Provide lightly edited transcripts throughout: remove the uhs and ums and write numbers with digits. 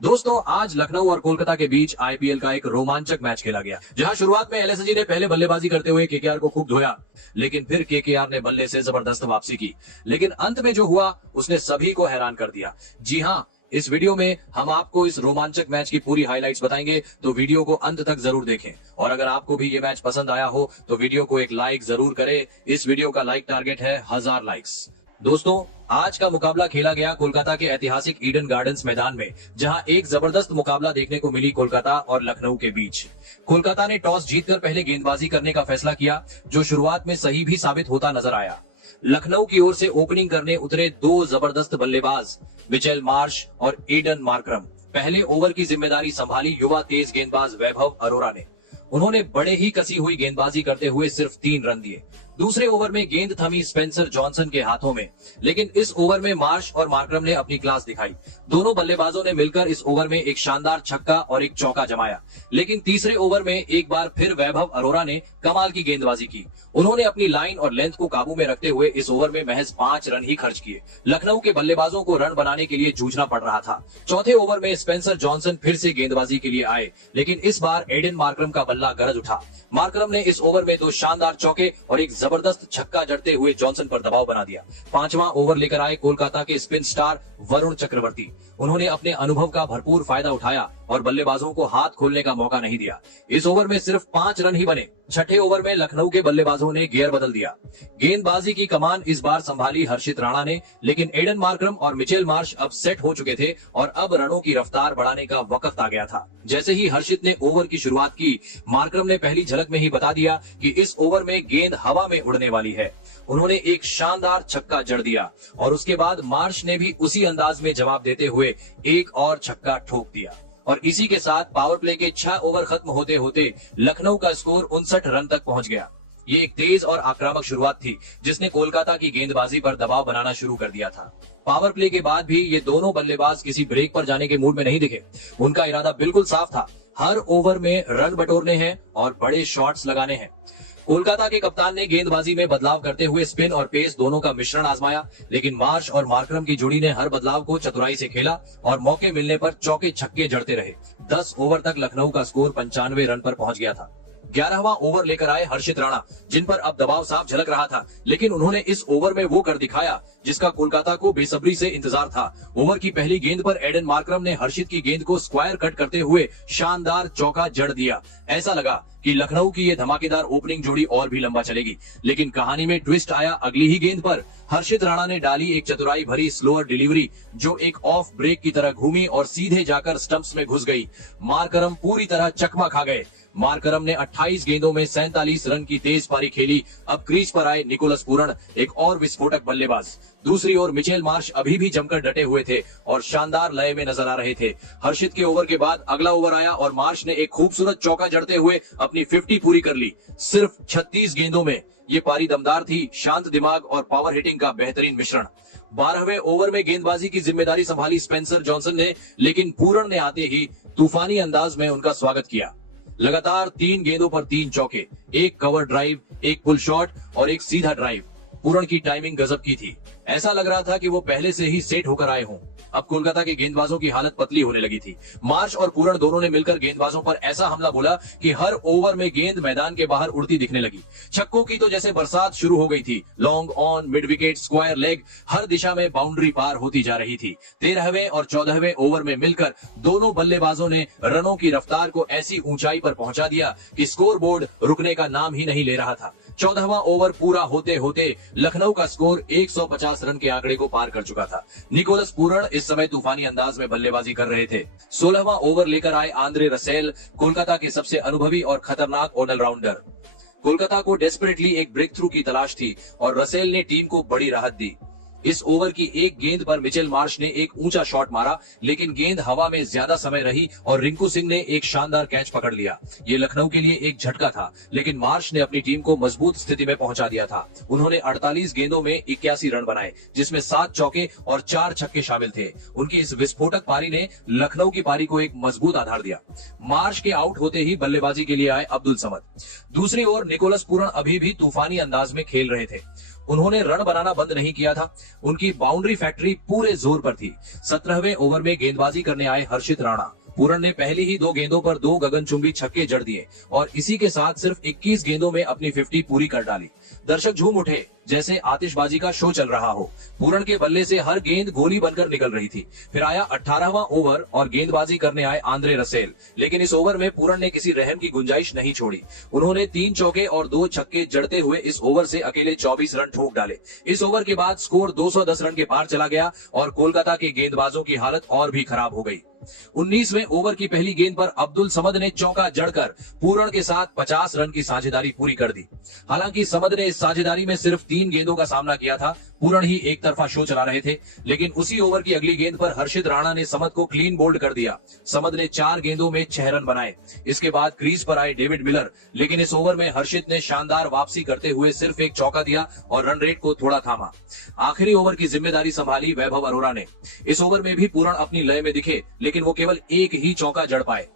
दोस्तों, आज लखनऊ और कोलकाता के बीच आईपीएल का एक रोमांचक मैच खेला गया, जहां शुरुआत में एलएसजी ने पहले बल्लेबाजी करते हुए केकेआर को खूब धोया, लेकिन फिर केकेआर ने बल्ले से जबरदस्त वापसी की। लेकिन अंत में जो हुआ उसने सभी को हैरान कर दिया। जी हां, इस वीडियो में हम आपको इस रोमांचक मैच की पूरी हाइलाइट्स बताएंगे, तो वीडियो को अंत तक जरूर देखें। और अगर आपको भी ये मैच पसंद आया हो तो वीडियो को एक लाइक जरूर करें। इस वीडियो का लाइक टारगेट है 1000 लाइक्स। दोस्तों, आज का मुकाबला खेला गया कोलकाता के ऐतिहासिक ईडन गार्डन्स मैदान में, जहां एक जबरदस्त मुकाबला देखने को मिली कोलकाता और लखनऊ के बीच। कोलकाता ने टॉस जीतकर पहले गेंदबाजी करने का फैसला किया, जो शुरुआत में सही भी साबित होता नजर आया। लखनऊ की ओर से ओपनिंग करने उतरे दो जबरदस्त बल्लेबाज मिचेल मार्श और एडन मार्करम। पहले ओवर की जिम्मेदारी संभाली युवा तेज गेंदबाज वैभव अरोरा ने। उन्होंने बड़े ही कसी हुई गेंदबाजी करते हुए सिर्फ 3 रन दिए। दूसरे ओवर में गेंद थमी स्पेंसर जॉनसन के हाथों में, लेकिन इस ओवर में मार्श और मार्करम ने अपनी क्लास दिखाई। दोनों बल्लेबाजों ने मिलकर इस ओवर में एक शानदार छक्का और एक चौका जमाया। लेकिन तीसरे ओवर में एक बार फिर वैभव अरोरा ने कमाल की गेंदबाजी की। उन्होंने अपनी लाइन और लेंथ को काबू में रखते हुए इस ओवर में महज 5 रन ही खर्च किए। लखनऊ के बल्लेबाजों को रन बनाने के लिए जूझना पड़ रहा था। चौथे ओवर में स्पेंसर जॉनसन फिर से गेंदबाजी के लिए आए, लेकिन इस बार एडन मार्करम का बल्ला गरज उठा। मार्करम ने इस ओवर में 2 शानदार चौके और एक जबरदस्त छक्का जड़ते हुए जॉनसन पर दबाव बना दिया। 5वां ओवर लेकर आए कोलकाता के स्पिन स्टार वरुण चक्रवर्ती। उन्होंने अपने अनुभव का भरपूर फायदा उठाया और बल्लेबाजों को हाथ खोलने का मौका नहीं दिया। इस ओवर में सिर्फ 5 रन ही बने। छठे ओवर में लखनऊ के बल्लेबाजों ने गियर बदल दिया। गेंदबाजी की कमान इस बार संभाली हर्षित राणा ने, लेकिन एडन मार्करम और मिचेल मार्श अब सेट हो चुके थे और अब रनों की रफ्तार बढ़ाने का वक्त आ गया था। जैसे ही हर्षित ने ओवर की शुरुआत की, मार्करम ने पहली झलक में ही बता दिया कि इस ओवर में गेंद हवा में उड़ने वाली है। उन्होंने एक शानदार छक्का जड़ दिया और उसके बाद मार्श ने भी उसी अंदाज में जवाब देते हुए एक और छक्का ठोक दिया। और इसी के साथ पावर प्ले के 6 ओवर खत्म होते होते लखनऊ का स्कोर 59 रन तक पहुंच गया। ये एक तेज और आक्रामक शुरुआत थी, जिसने कोलकाता की गेंदबाजी पर दबाव बनाना शुरू कर दिया था। पावर प्ले के बाद भी ये दोनों बल्लेबाज किसी ब्रेक पर जाने के मूड में नहीं दिखे। उनका इरादा बिल्कुल साफ था, हर ओवर में रन बटोरने हैं और बड़े शॉट्स लगाने हैं। कोलकाता के कप्तान ने गेंदबाजी में बदलाव करते हुए स्पिन और पेस दोनों का मिश्रण आजमाया, लेकिन मार्श और मार्करम की जोड़ी ने हर बदलाव को चतुराई से खेला और मौके मिलने पर चौके छक्के जड़ते रहे। 10 ओवर तक लखनऊ का स्कोर 95 रन पर पहुंच गया था। 11वां ओवर लेकर आए हर्षित राणा, जिन पर अब दबाव साफ झलक रहा था, लेकिन उन्होंने इस ओवर में वो कर दिखाया जिसका कोलकाता को बेसब्री से इंतजार था। ओवर की पहली गेंद पर एडन मार्करम ने हर्षित की गेंद को स्क्वायर कट करते हुए शानदार चौका जड़ दिया। ऐसा लगा कि लखनऊ की ये धमाकेदार ओपनिंग जोड़ी और भी लंबा चलेगी, लेकिन कहानी में ट्विस्ट आया अगली ही गेंद पर। हर्षित राणा ने डाली एक चतुराई भरी स्लोअर डिलीवरी, जो एक ऑफ ब्रेक की तरह घूमी और सीधे जाकर स्टंप्स में घुस गई। मार्करम पूरी तरह चकमा खा गए। मार्करम ने 28 गेंदों में 47 रन की तेज पारी खेली। अब क्रीज पर आए निकोलस पूरण, एक और विस्फोटक बल्लेबाज। दूसरी ओर मिचेल मार्श अभी भी जमकर डटे हुए थे और शानदार लय में नजर आ रहे थे। हर्षित के ओवर के बाद अगला ओवर आया और मार्श ने एक खूबसूरत चौका जड़ते हुए अपनी 50 पूरी कर ली। सिर्फ 36 गेंदों में ये पारी दमदार थी, शांत दिमाग और पावर हिटिंग का बेहतरीन मिश्रण। 12वें ओवर में गेंदबाजी की जिम्मेदारी संभाली स्पेंसर जॉनसन ने, लेकिन पूरण ने आते ही तूफानी अंदाज में उनका स्वागत किया। लगातार 3 गेंदों पर 3 चौके, एक कवर ड्राइव, एक पुल शॉट और एक सीधा ड्राइव। पूरण की टाइमिंग गजब की थी। ऐसा लग रहा था कि वो पहले से ही सेट होकर आए हों। अब कोलकाता के गेंदबाजों की हालत पतली होने लगी थी। मार्श और पूरण दोनों ने मिलकर गेंदबाजों पर ऐसा हमला बोला कि हर ओवर में गेंद मैदान के बाहर उड़ती दिखने लगी। छक्कों की तो जैसे बरसात शुरू हो गई थी। Long on, mid wicket, square leg, हर दिशा में बाउंड्री पार होती जा रही थी। 13वें और 14वें ओवर में मिलकर दोनों बल्लेबाजों ने रनों की रफ्तार को ऐसी ऊंचाई पर पहुंचा दिया कि स्कोर बोर्ड रुकने का नाम ही नहीं ले रहा था। 14वां ओवर पूरा होते होते लखनऊ का स्कोर 150 रन के आंकड़े को पार कर चुका था। निकोलस पूरण इस समय तूफानी अंदाज में बल्लेबाजी कर रहे थे। 16वां ओवर लेकर आए आंद्रे रसेल, कोलकाता के सबसे अनुभवी और खतरनाक ऑलराउंडर। कोलकाता को डेस्परेटली एक ब्रेक थ्रू की तलाश थी और रसेल ने टीम को बड़ी राहत दी। इस ओवर की एक गेंद पर मिचेल मार्श ने एक ऊंचा शॉट मारा, लेकिन गेंद हवा में ज्यादा समय रही और रिंकू सिंह ने एक शानदार कैच पकड़ लिया। ये लखनऊ के लिए एक झटका था, लेकिन मार्श ने अपनी टीम को मजबूत स्थिति में पहुंचा दिया था। उन्होंने 48 गेंदों में 81 रन बनाए, जिसमें 7 चौके और 4 छक्के शामिल थे। उनकी इस विस्फोटक पारी ने लखनऊ की पारी को एक मजबूत आधार दिया। मार्श के आउट होते ही बल्लेबाजी के लिए आए अब्दुल समद। दूसरी ओर निकोलस पूरण अभी भी तूफानी अंदाज में खेल रहे थे। उन्होंने रन बनाना बंद नहीं किया था। उनकी बाउंड्री फैक्ट्री पूरे जोर पर थी। 17वें ओवर में गेंदबाजी करने आए हर्षित राणा। पूरन ने पहली ही 2 गेंदों पर 2 गगनचुंबी छक्के जड़ दिए और इसी के साथ सिर्फ 21 गेंदों में अपनी 50 पूरी कर डाली। दर्शक झूम उठे जैसे आतिशबाजी का शो चल रहा हो। पूरन के बल्ले से हर गेंद गोली बनकर निकल रही थी। फिर आया 18वां ओवर और गेंदबाजी करने आए आंद्रे रसेल, लेकिन इस ओवर में पूरन ने किसी रहम की गुंजाइश नहीं छोड़ी। उन्होंने 3 चौके और 2 छक्के जड़ते हुए इस ओवर से अकेले 24 रन ठोक डाले। इस ओवर के बाद स्कोर 210 रन के पार चला गया और कोलकाता के गेंदबाजों की हालत और भी खराब हो गई। 19वें ओवर की पहली गेंद पर अब्दुल समद ने चौका जड़कर पूरन के साथ 50 रन की साझेदारी पूरी कर दी। हालांकि समद ने इस साझेदारी में सिर्फ 3 गेंदों का सामना किया था। पूरन ही एक तरफा शो चला रहे थे, लेकिन उसी ओवर की अगली गेंद पर हर्षित राणा ने समद को क्लीन बोल्ड कर दिया। समद ने 4 गेंदों में 6 रन बनाए। इसके बाद क्रीज पर आए डेविड मिलर, लेकिन इस ओवर में हर्षित ने शानदार वापसी करते हुए सिर्फ एक चौका दिया और रन रेट को थोड़ा थामा। आखिरी ओवर की जिम्मेदारी संभाली वैभव अरोरा ने। इस ओवर में भी पूरन अपनी लय में दिखे, लेकिन वो केवल एक ही चौका जड़ पाए।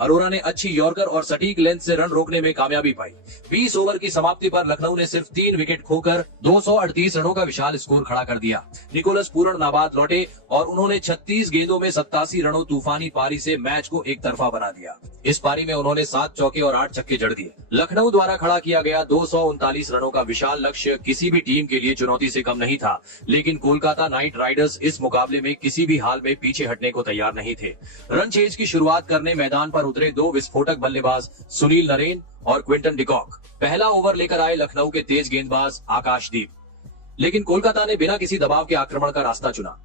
अरोरा ने अच्छी यॉर्कर और सटीक लेंथ से रन रोकने में कामयाबी पाई। 20 ओवर की समाप्ति पर लखनऊ ने सिर्फ 3 विकेट खोकर 238 रनों का विशाल स्कोर खड़ा कर दिया। निकोलस पूरन नाबाद लौटे और उन्होंने 36 गेंदों में 87 रनों तूफानी पारी से मैच को एक तरफा बना दिया। इस पारी में उन्होंने 7 चौके और 8 छक्के जड़ दिए। लखनऊ द्वारा खड़ा किया गया 239 रनों का विशाल लक्ष्य किसी भी टीम के लिए चुनौती से कम नहीं था, लेकिन कोलकाता नाइट राइडर्स इस मुकाबले में किसी भी हाल में पीछे हटने को तैयार नहीं थे। रन चेज की शुरुआत करने मैदान पर उतरे 2 विस्फोटक बल्लेबाज सुनील नरेन और क्विंटन डिकॉक। पहला ओवर लेकर आए लखनऊ के तेज गेंदबाज आकाशदीप, लेकिन कोलकाता ने बिना किसी दबाव के आक्रमण का रास्ता चुना।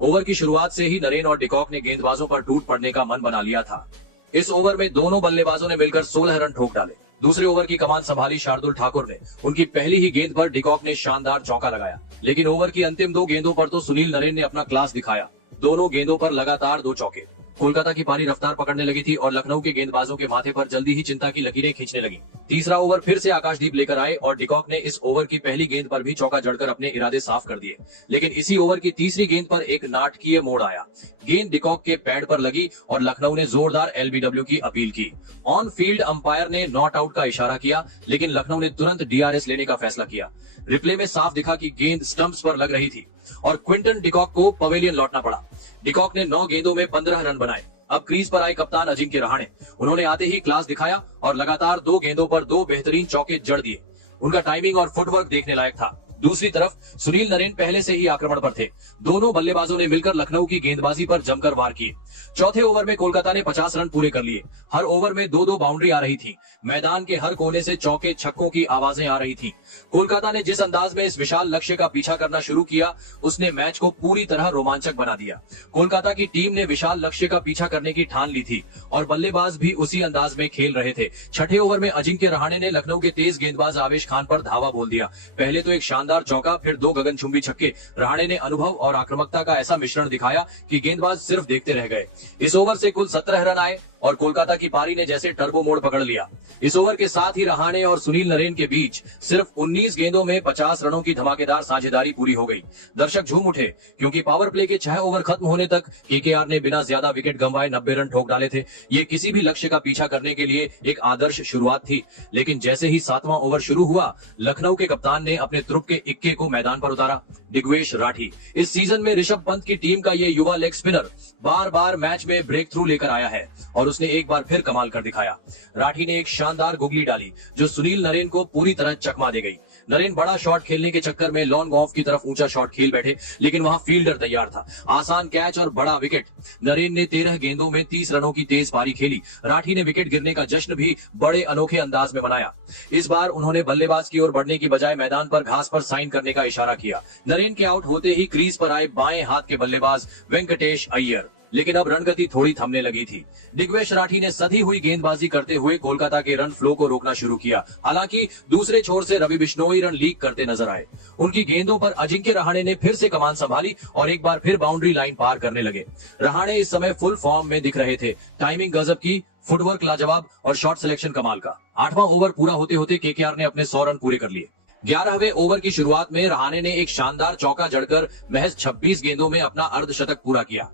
ओवर की शुरुआत से ही नरेन और डिकॉक ने गेंदबाजों पर टूट पड़ने का मन बना लिया था। इस ओवर में दोनों बल्लेबाजों ने मिलकर 16 रन ठोक डाले। दूसरे ओवर की कमान संभाली शार्दुल ठाकुर ने। उनकी पहली ही गेंद पर डिकॉक ने शानदार चौका लगाया, लेकिन ओवर की अंतिम 2 गेंदों पर तो सुनील नरेन ने अपना क्लास दिखाया। दोनों गेंदों पर लगातार 2 चौके। कोलकाता की पारी रफ्तार पकड़ने लगी थी और लखनऊ के गेंदबाजों के माथे पर जल्दी ही चिंता की लकीरें खींचने लगी। तीसरा ओवर फिर से आकाशदीप लेकर आए और डिकॉक ने इस ओवर की पहली गेंद पर भी चौका जड़कर अपने इरादे साफ कर दिए, लेकिन इसी ओवर की तीसरी गेंद पर एक नाटकीय मोड़ आया। गेंद डिकॉक के पैड पर लगी और लखनऊ ने जोरदार एलबीडब्ल्यू की अपील की। ऑन फील्ड अंपायर ने नॉट आउट का इशारा किया, लेकिन लखनऊ ने तुरंत डीआरएस लेने का फैसला किया। रिप्ले में साफ दिखा कि गेंद स्टंप्स पर लग रही थी और क्विंटन डिकॉक को पवेलियन लौटना पड़ा। डिकॉक ने 9 गेंदों में 15 रन बनाए। अब क्रीज पर आए कप्तान अजिंक्य रहाणे। उन्होंने आते ही क्लास दिखाया और लगातार 2 गेंदों पर 2 बेहतरीन चौके जड़ दिए। उनका टाइमिंग और फुटवर्क देखने लायक था। दूसरी तरफ सुनील नरेन पहले से ही आक्रमण पर थे। दोनों बल्लेबाजों ने मिलकर लखनऊ की गेंदबाजी पर जमकर वार किए। चौथे ओवर में कोलकाता ने 50 रन पूरे कर लिए। हर ओवर में 2-2 बाउंड्री आ रही थी। मैदान के हर कोने से चौके छक्कों की आवाजें आ रही थी। कोलकाता ने जिस अंदाज में इस विशाल लक्ष्य का पीछा करना शुरू किया, उसने मैच को पूरी तरह रोमांचक बना दिया। कोलकाता की टीम ने विशाल लक्ष्य का पीछा करने की ठान ली थी और बल्लेबाज भी उसी अंदाज में खेल रहे थे। छठे ओवर में अजिंक्य रहाणे ने लखनऊ के तेज गेंदबाज आवेश खान पर धावा बोल दिया। पहले तो एक शानदार चौका, फिर 2 गगनचुंबी छक्के। रहाणे ने अनुभव और आक्रामकता का ऐसा मिश्रण दिखाया कि गेंदबाज सिर्फ देखते रह गए। इस ओवर से कुल 17 रन आए और कोलकाता की पारी ने जैसे टर्बो मोड पकड़ लिया। इस ओवर के साथ ही रहाणे और सुनील नरेन के बीच सिर्फ 19 गेंदों में 50 रनों की धमाकेदार साझेदारी पूरी हो गई। दर्शक झूम उठे क्योंकि पावर प्ले के 6 ओवर खत्म होने तक केकेआर ने बिना ज्यादा विकेट गंवाए 90 रन ठोक डाले थे। ये किसी भी लक्ष्य का पीछा करने के लिए एक आदर्श शुरुआत थी, लेकिन जैसे ही 7वां ओवर शुरू हुआ, लखनऊ के कप्तान ने अपने तुरुप के इक्के को मैदान पर उतारा। दिग्वेश राठी। इस सीजन में ऋषभ पंत की टीम का ये युवा लेग स्पिनर बार बार मैच में ब्रेक थ्रू लेकर आया है और उसने एक बार फिर कमाल कर दिखाया। राठी ने एक शानदार गुगली डाली जो सुनील नरेन को पूरी तरह चकमा दे गई। नरेन बड़ा शॉट खेलने के चक्कर में लॉन्ग ऑफ की तरफ ऊंचा शॉट खेल बैठे, लेकिन वहां फील्डर तैयार था। आसान कैच और बड़ा विकेट। नरेन ने 13 गेंदों में 30 रनों की तेज पारी खेली। राठी ने विकेट गिरने का जश्न भी बड़े अनोखे अंदाज में मनाया। इस बार उन्होंने बल्लेबाज की ओर बढ़ने की बजाय मैदान पर घास पर साइन करने का इशारा किया। नरेन के आउट होते ही क्रीज पर आए बाएं हाथ के बल्लेबाज वेंकटेश अय्यर, लेकिन अब रणगति थोड़ी थमने लगी थी। दिग्वेश राठी ने सधी हुई गेंदबाजी करते हुए कोलकाता के रन फ्लो को रोकना शुरू किया। हालांकि दूसरे छोर से रवि बिश्नोई रन लीक करते नजर आए। उनकी गेंदों पर अजिंक्य रहाणे ने फिर से कमान संभाली और एक बार फिर बाउंड्री लाइन पार करने लगे। रहाणे इस समय फुल फॉर्म में दिख रहे थे। टाइमिंग गजब की, फुटवर्क लाजवाब और शॉट सिलेक्शन कमाल का। 8वां ओवर पूरा होते होते केकेआर ने अपने 100 रन पूरे कर लिए। 11वें ओवर की शुरुआत में रहाणे ने एक शानदार चौका जड़कर महज 26 गेंदों में अपना अर्धशतक पूरा किया।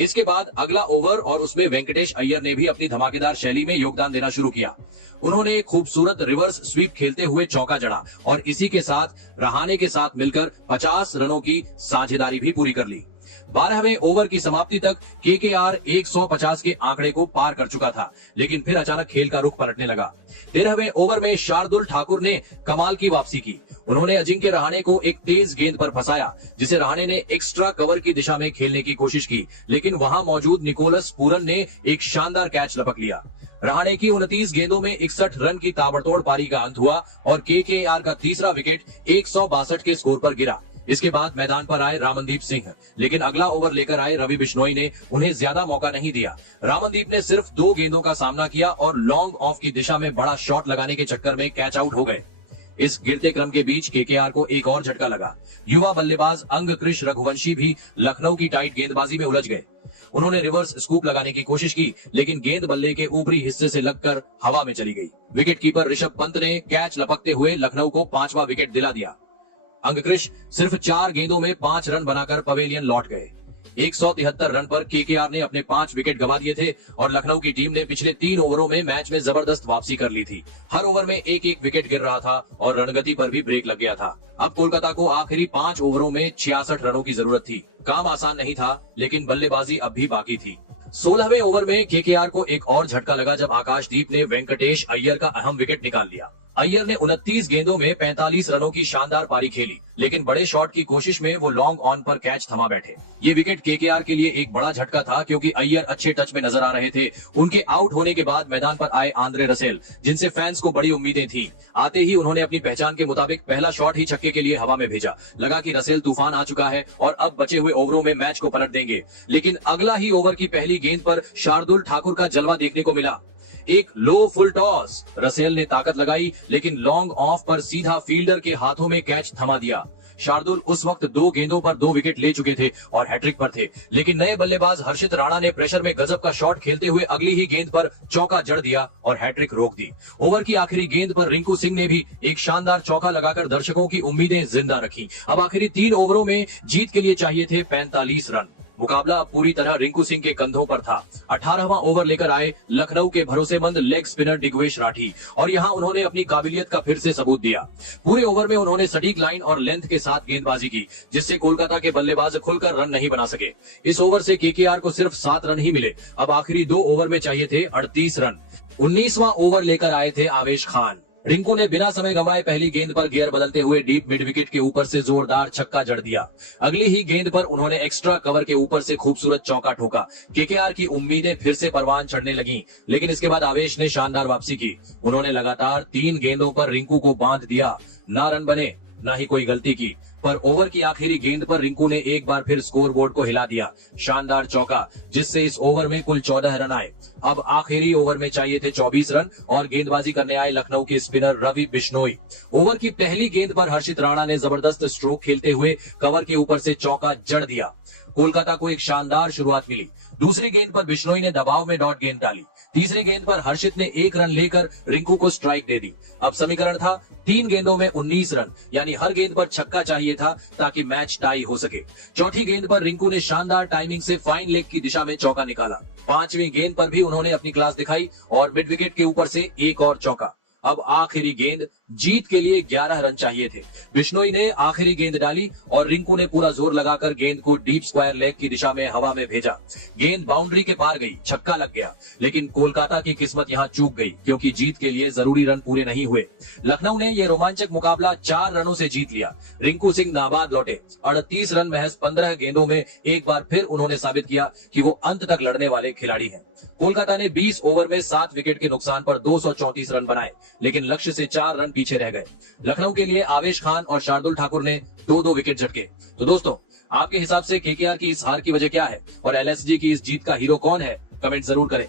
इसके बाद अगला ओवर और उसमें वेंकटेश अय्यर ने भी अपनी धमाकेदार शैली में योगदान देना शुरू किया। उन्होंने एक खूबसूरत रिवर्स स्वीप खेलते हुए चौका जड़ा और इसी के साथ रहाणे के साथ मिलकर 50 रनों की साझेदारी भी पूरी कर ली। 12वें ओवर की समाप्ति तक केकेआर 150 के आंकड़े को पार कर चुका था, लेकिन फिर अचानक खेल का रुख पलटने लगा। 13वें ओवर में शार्दुल ठाकुर ने कमाल की वापसी की। उन्होंने अजिंक्य रहाणे को एक तेज गेंद पर फंसाया, जिसे रहाणे ने एक्स्ट्रा कवर की दिशा में खेलने की कोशिश की, लेकिन वहां मौजूद निकोलस पूरन ने एक शानदार कैच लपक लिया। रहाणे की 29 गेंदों में 61 रन की ताबड़तोड़ पारी का अंत हुआ और केकेआर का तीसरा विकेट 162 के स्कोर पर गिरा। इसके बाद मैदान पर आए रामनदीप सिंह, लेकिन अगला ओवर लेकर आए रवि बिश्नोई ने उन्हें ज्यादा मौका नहीं दिया। रामनदीप ने सिर्फ 2 गेंदों का सामना किया और लॉन्ग ऑफ की दिशा में बड़ा शॉट लगाने के चक्कर में कैच आउट हो गए। इस गिरते क्रम के बीच केकेआर को एक और झटका लगा। युवा बल्लेबाज अंगकृष रघुवंशी भी लखनऊ की टाइट गेंदबाजी में उलझ गए। उन्होंने रिवर्स स्कूप लगाने की कोशिश की, लेकिन गेंद बल्ले के ऊपरी हिस्से से लगकर हवा में चली गई। विकेटकीपर ऋषभ पंत ने कैच लपकते हुए लखनऊ को 5वां विकेट दिला दिया। अंगकृष सिर्फ 4 गेंदों में 5 रन बनाकर पवेलियन लौट गए। 173 रन पर केकेआर ने अपने 5 विकेट गंवा दिए थे और लखनऊ की टीम ने पिछले 3 ओवरों में मैच में जबरदस्त वापसी कर ली थी। हर ओवर में एक एक विकेट गिर रहा था और रणगति पर भी ब्रेक लग गया था। अब कोलकाता को आखिरी 5 ओवरों में 66 रनों की जरूरत थी। काम आसान नहीं था, लेकिन बल्लेबाजी अब भी बाकी थी। 16वें ओवर में केकेआर को एक और झटका लगा जब आकाशदीप ने वेंकटेश अय्यर का अहम विकेट निकाल लिया। अय्यर ने 29 गेंदों में 45 रनों की शानदार पारी खेली, लेकिन बड़े शॉट की कोशिश में वो लॉन्ग ऑन पर कैच थमा बैठे। ये विकेट केकेआर के लिए एक बड़ा झटका था, क्योंकि अय्यर अच्छे टच में नजर आ रहे थे। उनके आउट होने के बाद मैदान पर आए आंद्रे रसेल, जिनसे फैंस को बड़ी उम्मीदें थी। आते ही उन्होंने अपनी पहचान के मुताबिक पहला शॉट ही छक्के के लिए हवा में भेजा। लगा कि रसेल तूफान आ चुका है और अब बचे हुए ओवरों में मैच को पलट देंगे, लेकिन अगला ही ओवर की पहली गेंद पर शार्दुल ठाकुर का जलवा देखने को मिला। एक लो फुल टॉस, रसेल ने ताकत लगाई, लेकिन लॉन्ग ऑफ पर सीधा फील्डर के हाथों में कैच थमा दिया। शार्दुल उस वक्त 2 गेंदों पर 2 विकेट ले चुके थे और हैट्रिक पर थे, लेकिन नए बल्लेबाज हर्षित राणा ने प्रेशर में गजब का शॉट खेलते हुए अगली ही गेंद पर चौका जड़ दिया और हैट्रिक रोक दी। ओवर की आखिरी गेंद पर रिंकू सिंह ने भी एक शानदार चौका लगाकर दर्शकों की उम्मीदें जिंदा रखी। अब आखिरी 3 ओवरों में जीत के लिए चाहिए थे 45 रन। मुकाबला अब पूरी तरह रिंकू सिंह के कंधों पर था। 18वां ओवर लेकर आए लखनऊ के भरोसेमंद लेग स्पिनर दिग्वेश राठी और यहां उन्होंने अपनी काबिलियत का फिर से सबूत दिया। पूरे ओवर में उन्होंने सटीक लाइन और लेंथ के साथ गेंदबाजी की, जिससे कोलकाता के बल्लेबाज खुलकर रन नहीं बना सके। इस ओवर से केकेआर को सिर्फ 7 रन ही मिले। अब आखिरी 2 ओवर में चाहिए थे 38 रन। 19वां ओवर लेकर आए थे आवेश खान। रिंकू ने बिना समय गंवाए पहली गेंद पर गियर बदलते हुए डीप मिड विकेट के ऊपर से जोरदार छक्का जड़ दिया। अगली ही गेंद पर उन्होंने एक्स्ट्रा कवर के ऊपर से खूबसूरत चौका ठोका। केकेआर की उम्मीदें फिर से परवान चढ़ने लगीं, लेकिन इसके बाद आवेश ने शानदार वापसी की। उन्होंने लगातार 3 गेंदों पर रिंकू को बांध दिया। ना रन बने, ना ही कोई गलती की, पर ओवर की आखिरी गेंद पर रिंकू ने एक बार फिर स्कोरबोर्ड को हिला दिया। शानदार चौका, जिससे इस ओवर में कुल 14 रन आए। अब आखिरी ओवर में चाहिए थे 24 रन और गेंदबाजी करने आए लखनऊ के स्पिनर रवि बिश्नोई। ओवर की पहली गेंद पर हर्षित राणा ने जबरदस्त स्ट्रोक खेलते हुए कवर के ऊपर से चौका जड़ दिया। कोलकाता को एक शानदार शुरुआत मिली। दूसरी गेंद पर बिश्नोई ने दबाव में डॉट गेंद डाली। तीसरी गेंद पर हर्षित ने 1 रन लेकर रिंकू को स्ट्राइक दे दी। अब समीकरण था 3 गेंदों में 19 रन, यानी हर गेंद पर छक्का चाहिए था ताकि मैच टाई हो सके। चौथी गेंद पर रिंकू ने शानदार टाइमिंग से फाइन लेग की दिशा में चौका निकाला। 5वीं गेंद पर भी उन्होंने अपनी क्लास दिखाई और मिड विकेट के ऊपर से एक और चौका। अब आखिरी गेंद, जीत के लिए 11 रन चाहिए थे। बिश्नोई ने आखिरी गेंद डाली और रिंकू ने पूरा जोर लगाकर गेंद को डीप स्क्वायर लेग की दिशा में हवा में भेजा। गेंद बाउंड्री के पार गई, छक्का लग गया, लेकिन कोलकाता की किस्मत यहां चूक गई, क्योंकि जीत के लिए जरूरी रन पूरे नहीं हुए। लखनऊ ने यह रोमांचक मुकाबला 4 रनों से जीत लिया। रिंकू सिंह नाबाद लौटे। 38 रन महज 15 गेंदों में एक बार फिर उन्होंने साबित किया कि वो अंत तक लड़ने वाले खिलाड़ी हैं। कोलकाता ने 20 ओवर में 7 विकेट के नुकसान पर 234 रन बनाए, लेकिन लक्ष्य से 4 रन पीछे रह गए। लखनऊ के लिए आवेश खान और शार्दुल ठाकुर ने 2-2 विकेट झटके। तो दोस्तों, आपके हिसाब से केकेआर की इस हार की वजह क्या है और एलएसजी की इस जीत का हीरो कौन है? कमेंट जरूर करें।